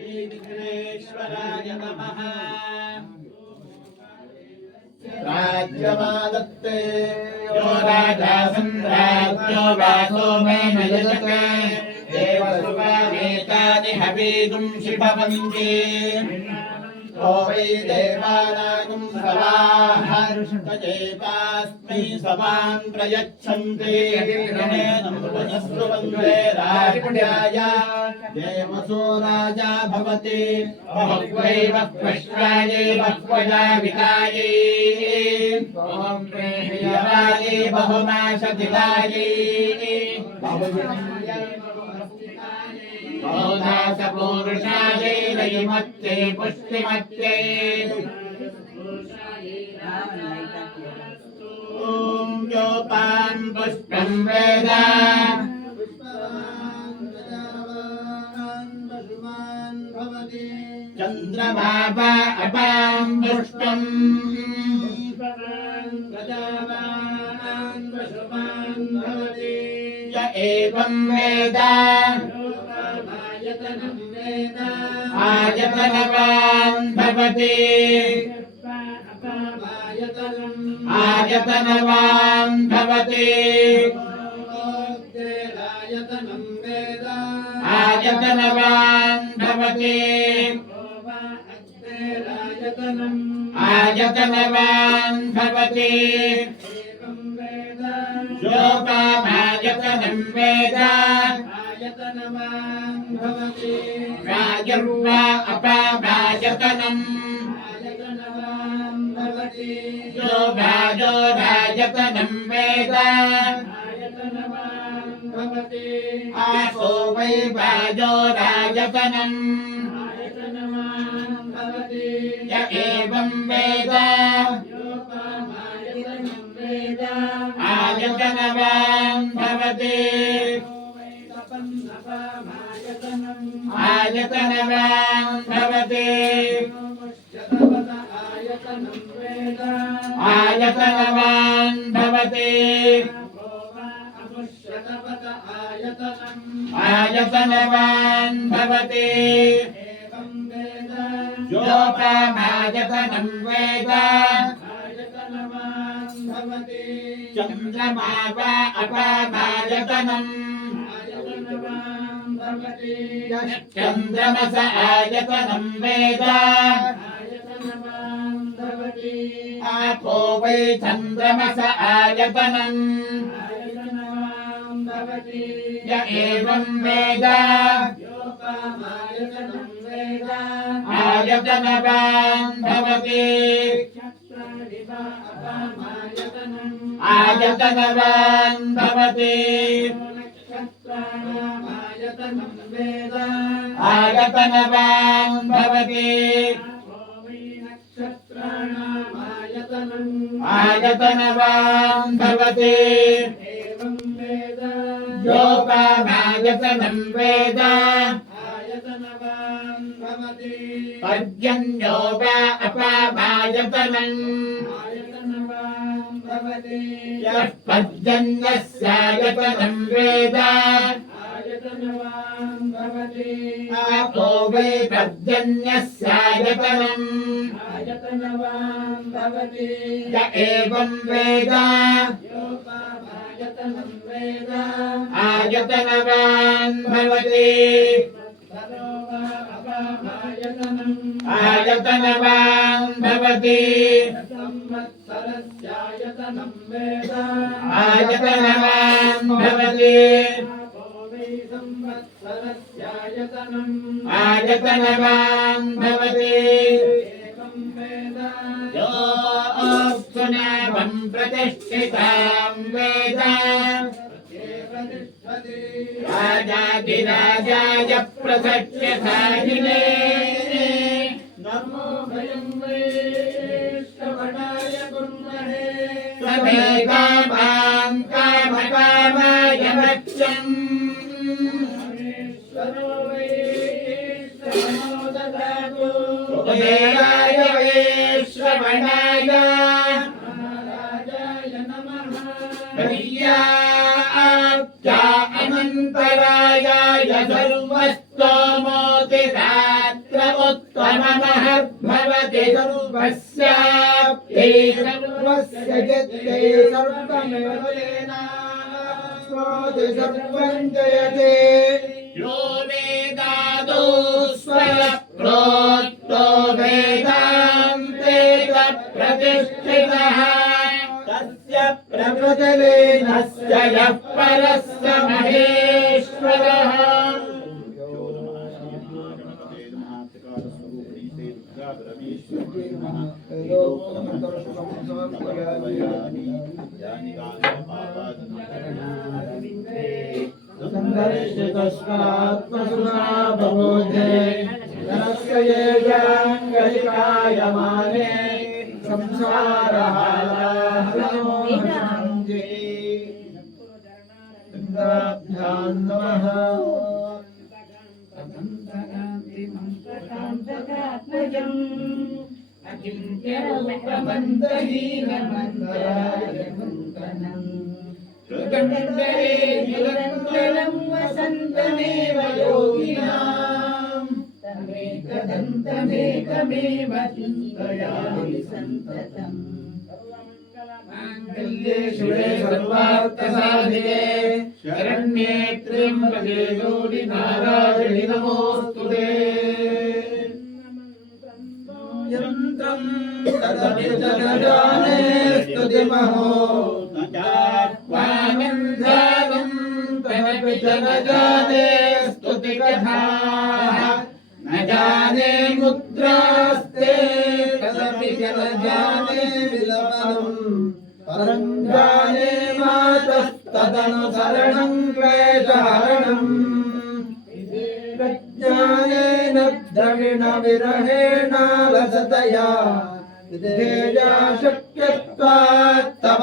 श्रीविघ्नेश्वराय नमः राज्यमादत्ते यो राजा सम्राज्यो वासो मे न यजते देवसुभावेतानि हवीगुं शिभवन्ति को वै देवानागुंसवास्मै समान् प्रयच्छन्ति। श्रुवन्ते राजाय देवसो राजा भवति। बह्वैव कृष्णायै बह्वजावितायै बहुनाशदिलायै पुष्टिमत्यै ॐ योपान् पुष्पं वेद चन्द्रमा वा अपां पुष्पम् य एवं वेद आयतनवान् भवति आयतनवान् भवति आयतनवान् भवति आयतनवान् भवति योपामायतनं वेद राजर्वा अपामायतनम् यो भाजो राजतनं वेद आसो वै भाजो राजतनम् य एवं वेद आयतनवान् भवति आयतनवान् भवति आयतनवान् भवति आयतनवान् भवति योपामायतनं वेद चन्द्रमा वा अपामायतनम् चन्द्रमस आयतनं वेद आपो वै चन्द्रमस आयतनम् य एवं वेद आयतनवान् भवति आयतनवान् भवति आयतनवान् भवति आयतनवान् भवति योपामायतनं वेद पर्जन्यो वा अपामायतनम् यः पर्जन्यस्यायतनं वेद आपो वै पर्जन्यस्यायतनम् य एवं वेद आयतनवान् भवति आयतनवान् भवति आयतनवान् भवति आयतनवान् भवति यो सुनामं प्रतिष्ठितां वेद राजाधिराजाय प्रसक्ष्यसाहिने नमो भयं वैष्णवणाय कुर्महे समेकामां कामकामाय वच्यम् కుబేరాయ శ్రవణాయ అనంతరాయ సర్వస్తోమోతి రాత్రముత్తమమహర్భవతి సర్వస్యాప్తే సర్వస్య सर्वस्तोमोति रात्रमुत्तममहद्भवति सर्वस्याप्ते सर्वस्य जत्ते सर्वमेव तेनास्मात् सर्वं जयते यो वेदादो स्वप्रोक्तो वेदान्ते च प्रतिष्ठितः तस्य प्रभृतलेनस्य यः परस्य महेश्वरः संघर्षितस्मात्मसुनाभवोधे जनस्य येषाङ्गलिकायमाने संसारहालाहलमोहनञ्जे इन्द्राभ्यां नमः गण्डरे निरन्तरं वसन्तमेव ప్రకంఠరే నిరంతరం వసంతమేవ యోగినాం తమేకదంతమేకమేవ చింతయామి సంతతం మాంగళ్యే శివే సర్వార్థ సాధికే శరణ్యే త్ర్యంబకే గౌరి నారాయణి నమోస్తుతే तदपि च न जाने स्तुतिकथाः न जाने मुद्रास्ते तदपि च न जाने विलपनम् परं जाने मातस्तदनुसरणं क्लेशहरणम् प्रज्ञानेन द्रविणविरहेण लसतया विधेया शक्यत्वात् तव